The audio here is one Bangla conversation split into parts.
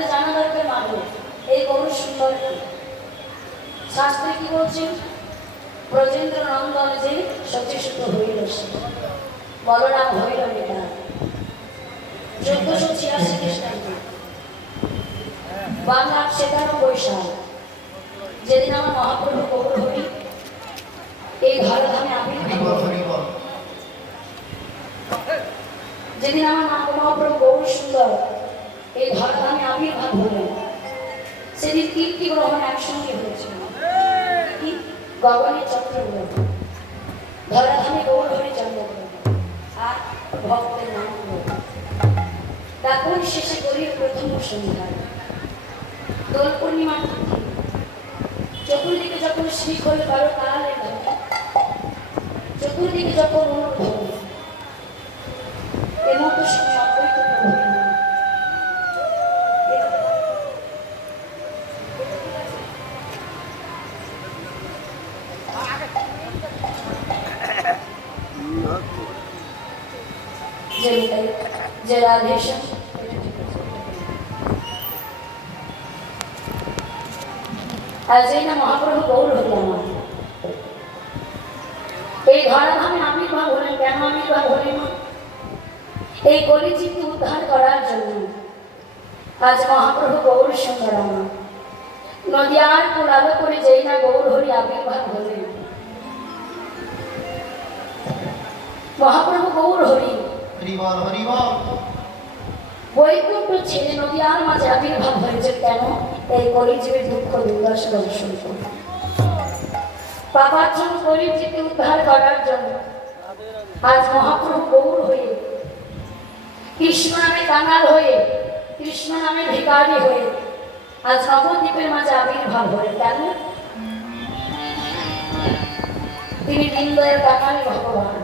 তাহলে জানা দরকার মাগো এই গৌর সুন্দর শাস্ত্রে কি বলছেন? ব্রজেন্দ্র নন্দন যে সচেষ্ট হইল সে, বলরাম হইল বেটা। 1486 খ্রিস্টাব্দে বাংলার 97 সাল, যেদিন আমার মহাপ্রভু গৌর হরি এই ধরাধামে আবির্ভাব, যেদিন আমার মহাপ্রভু গৌর সুন্দর এই ধরাধামে আবির্ভাব হলেন, সেদিন 3টি গ্রহণ একসঙ্গে হয়েছিল। কি? গগনের চক্রগ্রহণ, ধরাধামে গৌর হরি জন্মগ্রহণ, আর ভক্তের নাম গ্রহণ। তখন শেষে করি প্রথম সন্ধ্যা, দোল পূর্ণিমা তিথি, চতুর্দিকে যখন শ্রীখোল কারো তালের ধ্বনি, চতুর্দিকে যখন অনুধ্বনি, এমত সময় অদ্বৈত প্রভু যে রাধেশ্যাম আর যেই না মহাপ্রভু গৌর হরি আমার এই ধরাধামে আবির্ভাব হলেন। কেন আবির্ভাব হলেন? এই কলিযুগকে উদ্ধার করার জন্য। আজ মহাপ্রভু গৌর সুন্দর আমার নদিয়ার কুলালো করে যেই না গৌর হরি আবির্ভাব হলেন, মহাপ্রভু গৌর হরি বৈকুণ্ঠ ছেড়ে নদিয়ার মাঝে আবির্ভাব হয়েছে। কেন? এই কলিযুগের দুঃখ দুর্দশা দর্শন করতে, পাপার্জন কলিযুগকে উদ্ধার করার জন্য। আজ মহাপ্রভু গৌর হয়ে, কৃষ্ণ নামে কাঙাল হয়ে, কৃষ্ণ নামে ভিখারি হয়ে আজ নবদ্বীপের মাঝে আবির্ভাব হয়ে। কেন? তিনি দীনদয়াল কাঙালের ভগবান,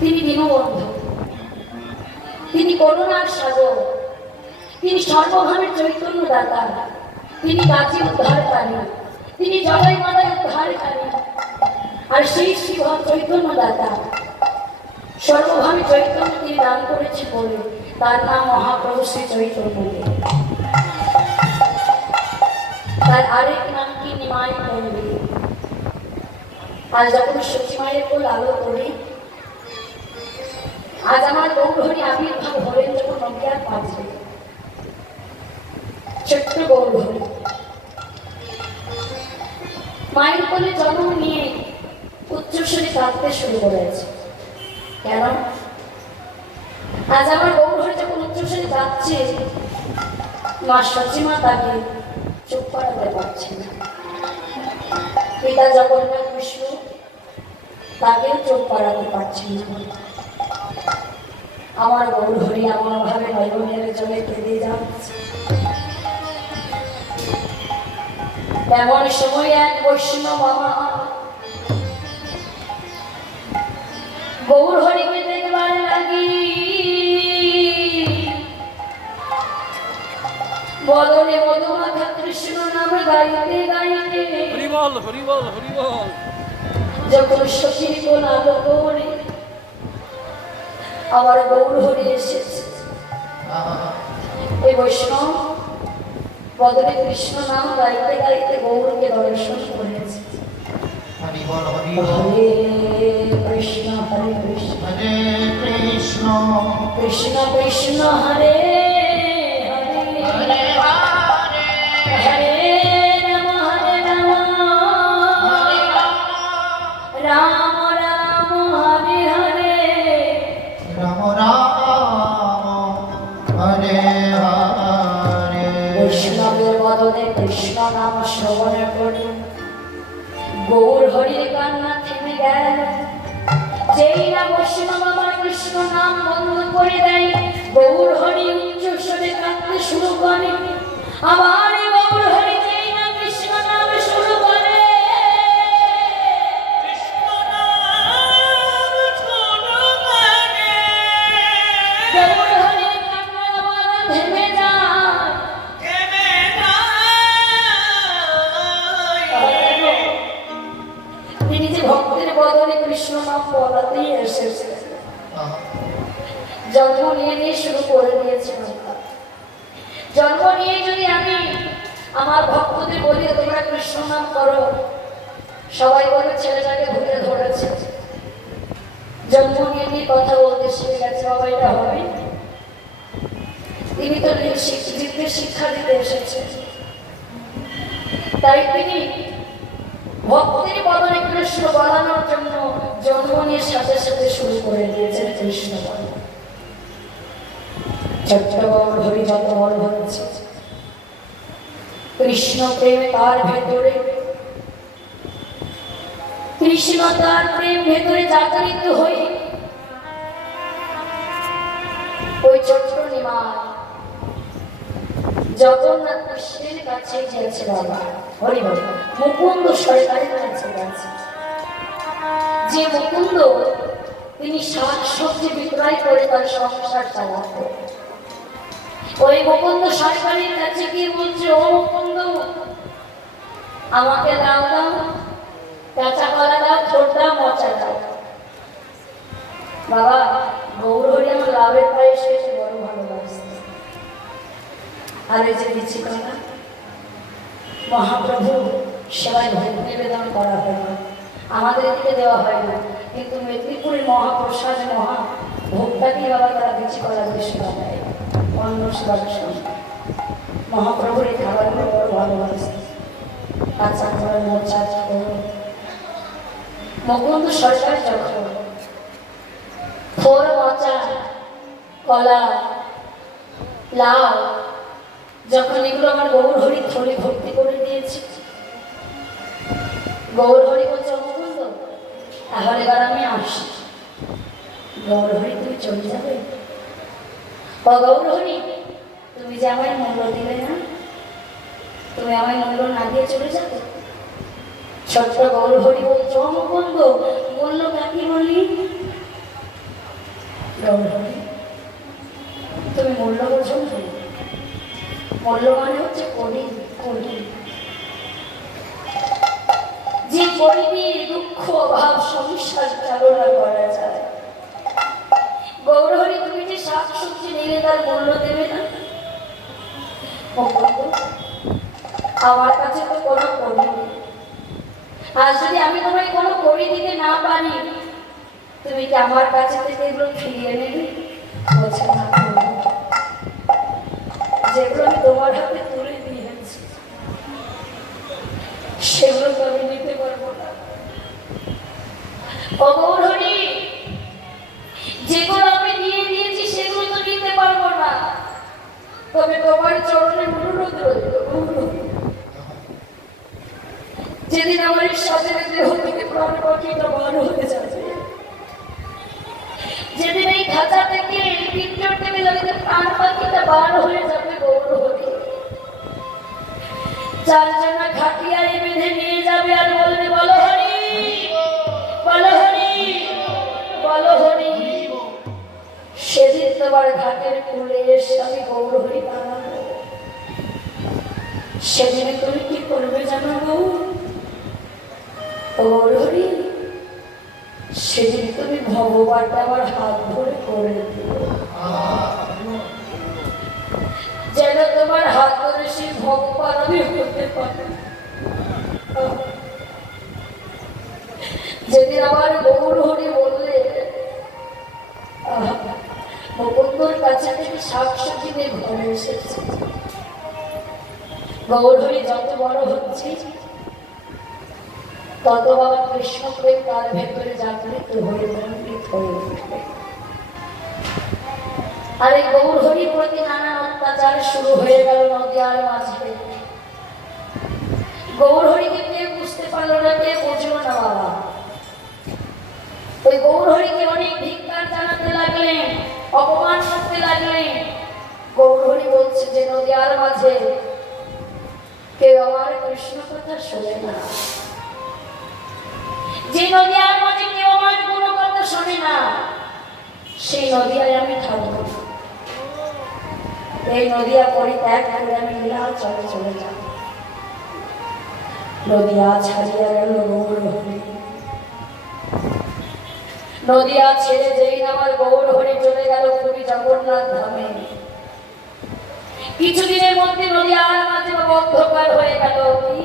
তিনি দীনবন্ধু, তিনি করুণার সাগর, তিনি সর্বভাবের চৈতন্য দাতা, তিনি গাছি উদ্ধারকারী, তিনি জগৎ মাতার উদ্ধারকারী। আর সেই শ্রীভব চৈতন্য দাতা সর্বভাবে চৈতন্য তিনি দান করেছে বলে তার নাম মহাপ্রভু শ্রী চৈতন্য। তার আরেক নাম কি? নিমাই পণ্ডিত। আজ যখন সচি মায়ের কোল আলো করি, আজ আমার গৌর হরি আবির্ভাব হলেন যখন নদিয়ার পাশে, ছোট্ট গৌর হরি মায়ের কোলে জন্ম নিয়ে উচ্চস্বরে কাঁদতে শুরু করেছে। কেন? আজ আমার গৌর হরি যখন উচ্চস্বরে কাঁদছে, মা সচিমা তাকে চুপ করাতে পারছে না। পিতা জগন্নাথ বিষ্ণু তাকেও চুপ করাতে পারছে না। আমার গৌর হরি এমন ভাবে নয়নের জলে কেঁদে যাচ্ছে। এমন সময় এক বৈষ্ণব আমার গৌর হরিকে দেখবার লাগি বদনে মধুমাখা কৃষ্ণ নাম গাইতে গাইতে হরিবল হরিবল হরিবল যখন সখীর কোন আলো করে আমার গৌর হরি এসেছে। এই বৈষ্ণব বদনে কৃষ্ণ নাম গাইতে গাইতে গৌরকে দর্শন করেছে। হরে কৃষ্ণ হরে কৃষ্ণ হরে কৃষ্ণ কৃষ্ণ কৃষ্ণ হরে হরে হরে হরে রাম রাম রাম হরে হরে রাম রাম হরে হরে। বৈষ্ণবের বদনে কৃষ্ণ নাম শ্রবণ করে গৌর হরির কান্না থেমে গেল। যেই না বৈষ্ণব আমার কৃষ্ণ নাম বন্ধ করে দেয়, গৌর হরি উচ্চস্বরে কাঁদতে শুরু করে। আবার গৌর হরি যেই না কৃষ্ণ নাম শুরু করে, গৌর হরির কান্নার আওয়াজ থেমে যায়। তিনি যে ভক্তের বদনে কৃষ্ণ নাম বলাতেই এসেছে, জন্ম নিয়ে নিয়ে শুরু করে দিয়েছে। জন্ম নিয়ে যদি আমি আমার ভক্তদের বলি তোমরা কৃষ্ণ নাম করো, সবাই বলে ছেলেটাকে ঘুরে ধরেছে, জন্ম নিয়ে কথা বলতে শিখে গেছে, বাবা এটা হবে। তিনি তো বিদ্যে শিক্ষা দিতে এসেছে, তাই তিনি ভক্তের বদনে কৃষ্ণ বলানোর জন্য জন্ম নিয়ে সাথে সাথে শুরু করে দিয়েছেন কৃষ্ণ বলা। ছোট্ট বড় হরি যত বড় হয়েছে, কৃষ্ণ প্রেম তার ভেতরে, কৃষ্ণ তার প্রেম ভেতরে জাগরিত হয়ে ওই ছোট্ট নিমাই জগন্নাথ কৃষ্ণের কাছে গিয়েছে বাবা হরি বল, মুকুন্দ সরকারের কাছে গেছে। যে মুকুন্দ তিনি শাক সবজি বিক্রয় করে তার সংসার চালাতো, ওই মুকুন্দ সরকারের কাছে গিয়ে বলছে, ও মুকুন্দ আমাকে দাও দাও, কাঁচা কলা দাও, ছোট দাও, মচা দাও। বাবা গৌর হরি আমার লাভের পায়েস খেতে বড় ভালোবাসে। আর এই যে দিচ্ছি কথা, মহাপ্রভু সেবায় ভোগ নিবেদন করা হয় না, আমাদের এদিকে দেওয়া হয় না, কিন্তু মেদিনীপুরের মহাপ্রসাদ মহা ভোগটাকে বাবা তারা দিচ্ছি করা বেশি দেয় অন্য সেবার সঙ্গে। মহাপ্রভুর এই খাবারগুলো বড় ভালোবাসে, কাঁচা করে মোচা করে। মুকুন্দ সরকার যখন ফোর মোচা কলা লাউ যখন এগুলো আমার গৌর হরি থলি ভর্তি করে দিয়েছি, গৌর হরি বলছে, মুকুন্দ তাহলে এবার আমি আসি। গৌর হরি তুমি চলে যাবে? ও গৌর হরি তুমি যে আমায় মূল্য দিলে না, তুমি আমায় মূল্য না দিয়ে চলে যাবে? ছোট্ট গৌর হরি বলছে, ও মুকুন্দ বললো কাকি বলি, গৌর হরি তুমি মূল্য বোঝো না? মূল্য মানে হচ্ছে করি করি, যে করি দিয়ে দুঃখ অভাব সংসার চালনা করা যায়। গৌর হরি তুমি যে শাক সবজি নিলে তার মূল্য দেবে না? আমার কাছে তো কোনো করি নেই, আর যদি আমি তোমায় কোনো করি দিতে না পারি তুমি কি আমার কাছে থেকে এগুলো ফিরিয়ে নেবে? বলছে না, যেগুলো আমি তোমার হাতে তুলে দিয়েছি সেগুলো তো আমি নিতে পারবো না। ও গৌর হরি যেগুলো আমি দিয়ে দিয়েছি সেগুলো তো নিতে পারবো না, তবে তোমার চরণে অনুরোধ রইল, যেদিন আমার সাথে দেহ থেকে প্রাণ পাখিটা বার হয়ে যাবে, যেদিন এই খাঁচা থেকে পিঞ্জর থেকে যদি প্রাণ পাখিটা বার হয়ে যাবে, গৌর হরি চারজনা খাটিয়ায় বেঁধে নিয়ে যাবে আর বলবে, বলো হরি বলো হরি বলো হরি। সেদিন তোমার ঘাটের কুলে এসে আমি গৌর হরি বানাবো। সেদিনে তুমি কি করবে জানো গৌর হরি? সেদিন তুমি ভগবানটা আমার হাত ধরে করে দিও, যেন তোমার হাত ধরে সেই ভগবান আমি হতে পারি। যেদিন আমার গৌর হরি বললে মুকুন্দর কাছে থেকে শাক সবজি নিয়ে ঘরে এসেছে, গৌর হরি যত বড় হচ্ছে তত বাবা কৃষ্ণ প্রেম তার ভেতরে জাগরিত হয়ে মন্ডিত হয়ে উঠবে। আর এই গৌর হরির প্রতি নানা অত্যাচার শুরু হয়ে গেল নদিয়ার মাঝে। গৌর হরিকে কেউ বুঝতে পারলো না, কে বুঝলো না বাবা। ওই গৌর হরিকে অনেক ধিক্কার জানাতে লাগলেন, অপমান করতে লাগলেন। গৌর হরি বলছে যে নদিয়ার মাঝে কেউ আমার কৃষ্ণ কথা শোনে না, যে নদিয়ার মাঝে কেউ আমার কোনো কথা শোনে না, সেই নদিয়ায় আমি থাকবো। এই নদিয়া পরিত্যাগ করে আমি নীলাচলে চলে যাব। নদিয়া ছাড়িয়া গেল গৌর হরি। নদিয়া ছেড়ে যেই আমার গৌর হরি চলে গেল পুরী জগন্নাথ ধামে। কিছুদিনের মধ্যে নদী আর মাঝে অন্ধকার হয়ে গেল। কি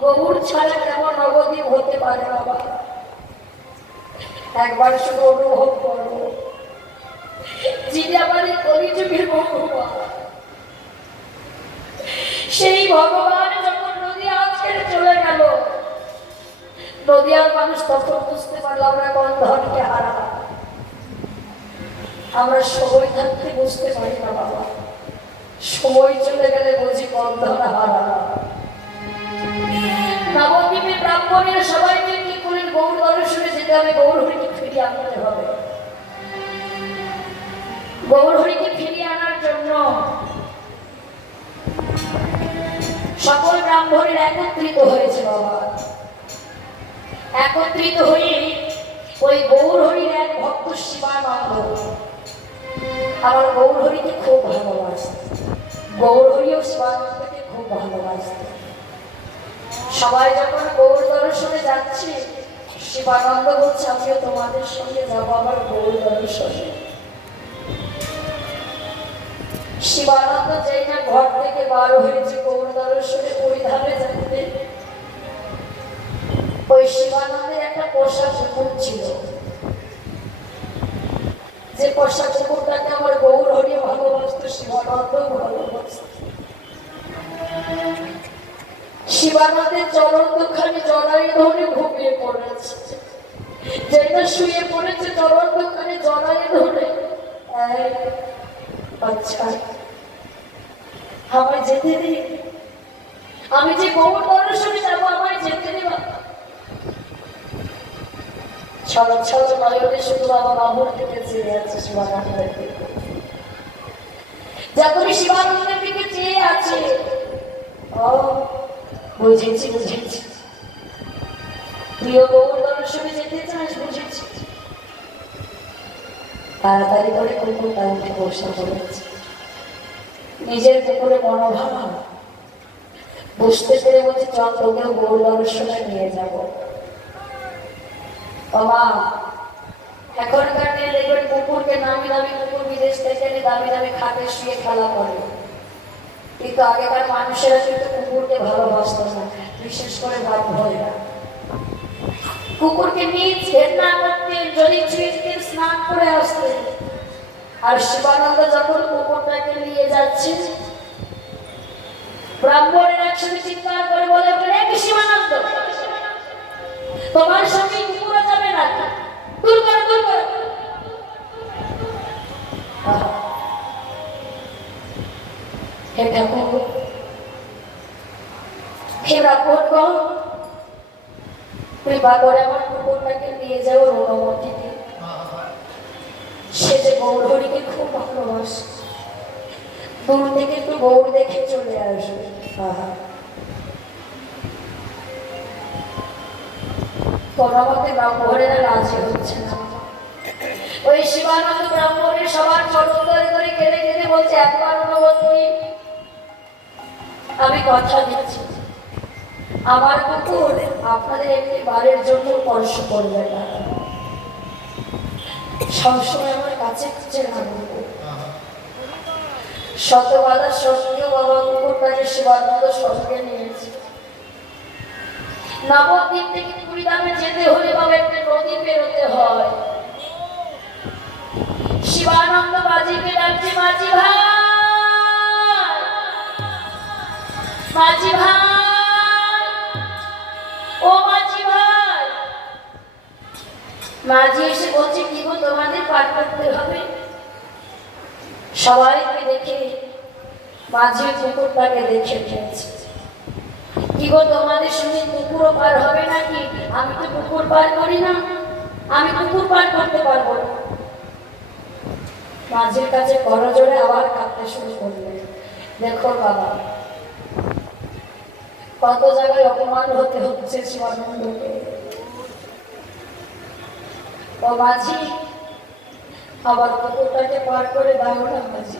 গৌর ছাড়া কেমন নবদ্বীপ হতে পারে বাবা? একবার শুধু অনুভব করো, যিনি আমাদের কলিযুগের ভগবান, সেই ভগবান যখন নদীয়া ছেড়ে চলে গেল, নদীয়ার মানুষ তখন বুঝতে পারলো আমরা কোন ধনকে হারালাম। আমরা সময় থাকতে বুঝতে পারি না বাবা, সময় চলে গেলে বুঝি কোন ধন হারালাম। নবদ্বীপের ব্রাহ্মণের সবাইকে কি করে গৌর দর্শনে যেতে হবে, গৌর হরিকে ফিরিয়ে আনতে হবে। গৌর হরিকে ফিরিয়ে আনার জন্য সকল ব্রাহ্মণের একত্রিত হয়েছে বাবা। একত্রিত হয়ে ওই গৌর হরির এক ভক্ত শিবানন্দ আমার গৌর হরিকে খুব ভালোবাসত, গৌর হরিও শিবানন্দকে খুব ভালোবাসত। সবাই যখন গৌর দর্শনে যাচ্ছে, শিবানন্দ বলছে আমিও তোমাদের সঙ্গে যাবো আমার গৌর দর্শনে। শিবানন্দ যেই না ঘর থেকে বার হয়েছে গৌর দর্শনে পরিধানে যাবে, ওই শিবানন্দের একটা পোষা কুকুর ছিল, যে পোষা কুকুরটাকে আমার গৌর হরি ভালোবাসত, শিবানন্দ ভালোবাসত। শিবানন্দের চরণ দুখানি জড়াই ধরে ঘুমিয়ে পড়েছে, যেটা শুয়ে পড়েছে চরণ দুখানি জড়াই ধরে। আচ্ছা আমায় যেতে দিই, আমি যে গৌর দর্শনে যাবো আমায় যেতে দিবা। ছলক ছলক নয়নে শুধু বাবা বাবুর দিকে চেয়ে আছে শিবানন্দের দিকে। যখনই শিবানন্দের দিকে চেয়ে আছে, ও বুঝেছি বুঝেছি, প্রিয় গৌর দর্শনে যেতে চাস, বুঝেছি। তাড়াতাড়ি করে কুকুরটা উঠে বসে পড়েছে, নিজের পুকুরে মনোভাব বুঝতে পেরে বলছে চল তোকেও গৌর দর্শনে নিয়ে যাবো। বাবা এখনকার দিনে দেখবেন কুকুরকে নামি দামি কুকুর বিদেশ থেকে এনে দামি দামি খাটে শুয়ে খেলা করে, কিন্তু আগেকার মানুষেরা কিন্তু কুকুরকে ভালোবাসত না, বিশেষ করে বাপ ভাইরা কুকুরকে নিজ ঘেন্না করতেন, যদি ছুঁয়ে স্নান করে আসতেন। আর শিবানন্দ যখন কুকুরটাকে নিয়ে যাচ্ছে, ব্রাহ্মণের একসঙ্গে চিৎকার করে বলে শিবানন্দ তোমার সঙ্গে কুকুরও যাবে না, দূর করো দূর করো। হে ঠাকুর, হে ব্রাহ্মণ, কৃপা করে আমার কুকুরটাকে নিয়ে যাও রণমন্দিরে। সে যে গৌর হরিকে খুব ভালোবাসে, দূর থেকে একটু গৌর দেখে চলে আসবে। কোনোমতে ব্রাহ্মণেরা রাজি হচ্ছে না। ওই শিবানন্দ ব্রাহ্মণের সবার চরণ ধরে ধরে কেঁদে কেঁদে বলছে একবার অনুমতি, আমি কথা দিচ্ছি আমার কুকুর আপনাদের একটি বারের জন্য স্পর্শ করবে না, সবসময় আমার কাছে কাছে রাখবো। শত বাধার সঙ্গেও বাবা কুকুরটাকে শিবানন্দ সঙ্গে নিয়েছে। নবদ্বীপ থেকে পুরীধামে যেতে হলে বাবা একটা নদী পেরোতে হয়। শিবানন্দ মাঝিকে ডাকছে, মাঝি ভাই, মাঝি ভাই, ও মাঝি ভাই। মাঝি এসে বলছে কি গো তোমাদের পার করতে হবে। সবাইকে দেখে মাঝি কুকুরটাকে দেখে ফেলছে, কি গো তোমাদের সঙ্গে কুকুরও পার হবে নাকি? আমি তো কুকুর পার করি না, আমি কুকুর পার করতে পারবো না। মাঝির কাছে করজোড়ে আবার কাঁদতে শুরু করবে। দেখো বাবা কত জায়গায় অপমান হতে হচ্ছে শিবানন্দকে। ও মাঝি আবার কুকুরটাকে পার করে দাও না মাঝি।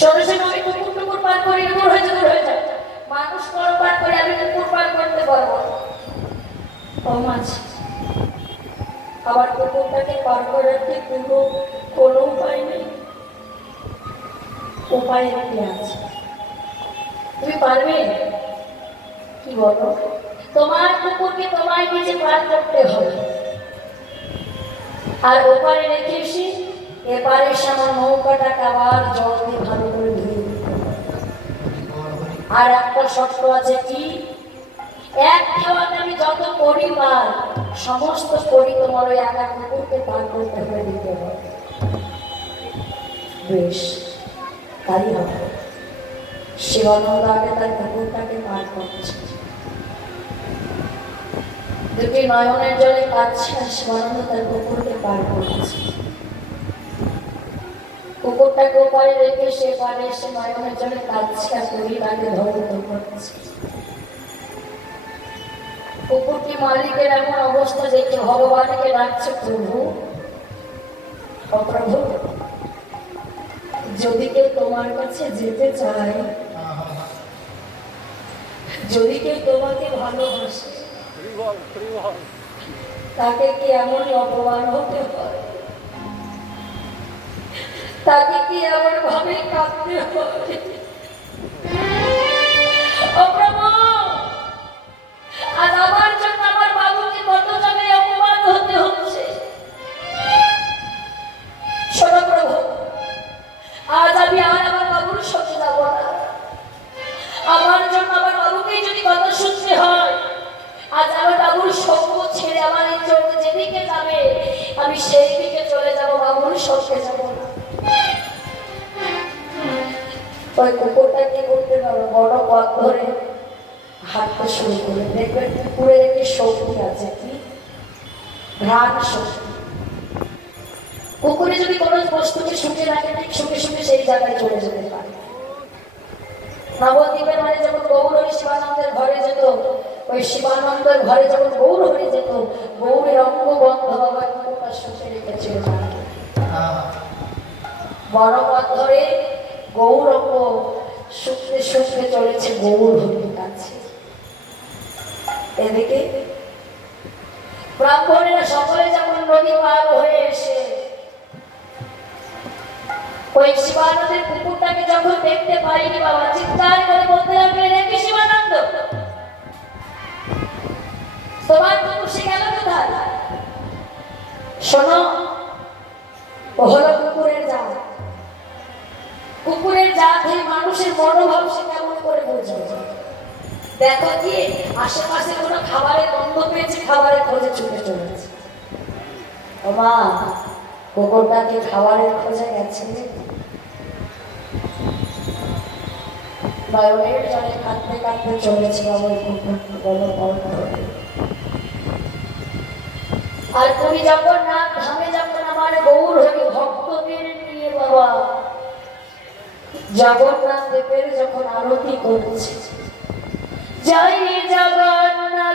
সঙ্গে সঙ্গে আমি কুকুর টুকুর পার করি, দূর হয়ে যা, দূর হয়ে যা। মানুষ করো পার করে, আমি কুকুর পার করতে পারবো। ও মাঝি আবার কুকুরটাকে পার করার কি কোনো উপায় নেই? উপায় কি আছে? তুমি পারবে? কি বলো? তোমার কুকুরকে তোমায় নিজে পার করতে হবে, আর ওপারে রেখে এসে এপারে এসে আমার নৌকাটাকে আবার জল দিয়ে ভালো করে ধুয়ে দিতে হবে। আর একটা শর্ত আছে, কি? এক খাওয়াতে আমি যত করি পার, সমস্ত করি তোমার ওই একা কুকুরকে পার করতে হয়ে দিতে হবে। বেশ, তাই হবে। শিবানন্দ আগে তার কুকুরটাকে পার করছে, দুটি নয়নের জলে কাঁদছে, আর শিবানন্দ তার কুকুরকে পার করছে। কুকুরটাকে ওপারে রেখে সে পারে এসে নয়নের জলে কাঁদছে, আর কবি তাকে ধৌত করছে। কুকুরটি মালিকের এমন অবস্থা দেখে ভগবানকে ডাকছে, প্রভু, ও প্রভু, যদি কেউ তোমার কাছে যেতে চায়, যদি কেউ তোমাকে ভালোবাসে, হরি বল হরি বল। তাকে কি এমন অপমান হতে হয়? তাকে কি এমন ভাবে কাঁদতে হয়? ও প্রভু, আজ আমার জন্য আমার বাবুকে কত জায়গায় অপমান হতে হচ্ছে। শোনো প্রভু, আজ আমি আর আমার বাবুর সাথে যাব না। আমার জন্য আমার বাবুকেই যদি কথা শুনতে হয়, আজ আমার বাবুর সঙ্গ ছেড়ে আমার এই চোখ যেদিকে যাবে আমি সেই দিকে চলে যাব, বাবুর সঙ্গে যাব না। ওই কুকুরটা কি করতে পারো? বড় পথ ধরে হাঁটতে শুরু করে, দেখবেন কুকুরের একটি শক্তি আছে, কি? ঘ্রাণ শক্তি। কুকুরে যদি কোনো বস্তুকে শুকে রাখে, ঠিক শুকে শুকে সেই জায়গায় চলে যেতে পারে। নবদ্বীপের মানে যখন গৌরহরি শিবানন্দের ঘরে যেত, ওই শিবানন্দের ঘরে যখন গৌরহরি যেত, গৌরের অঙ্গ বন্ধ বাবা কুকুরটা শুকে রেখেছিল। বড় পথ ধরে গৌরঙ্গ শুকতে শুকতে চলেছে গৌরহরির কাছে। এদিকে ব্রাহ্মণেরা সকলে যেমন নদী পার হয়ে এসে ওই শিবানন্দের কুকুরটাকে যখন দেখতে পাইনি বাবা, চিৎকার করে বলতে লাগলেন, রে শিবানন্দ, তোমার কুকুর সে গেল কোথায়? শোনো, ও হলো কুকুরের জাত। কুকুরের জাত হয়ে মানুষের মনোভাব সে কেমন করে বুঝবে? দেখো কি আশেপাশে কোনো খাবারের গন্ধ পেয়েছে, খাবারের খোঁজে ছুটে চলেছে। ও মা, কুকুরটাকে খাবারের খোঁজে গেছে। নয়নের জলে কাঁদতে কাঁদতে চলেছে বাবা কুকুরটা, বলো বলো। আর তুমি জগন্নাথ ধামে যখন আমার গৌর হরি ভক্তদের নিয়ে বাবা জগন্নাথ দেবের যখন আরতি করছে, জয় জগন্নাথ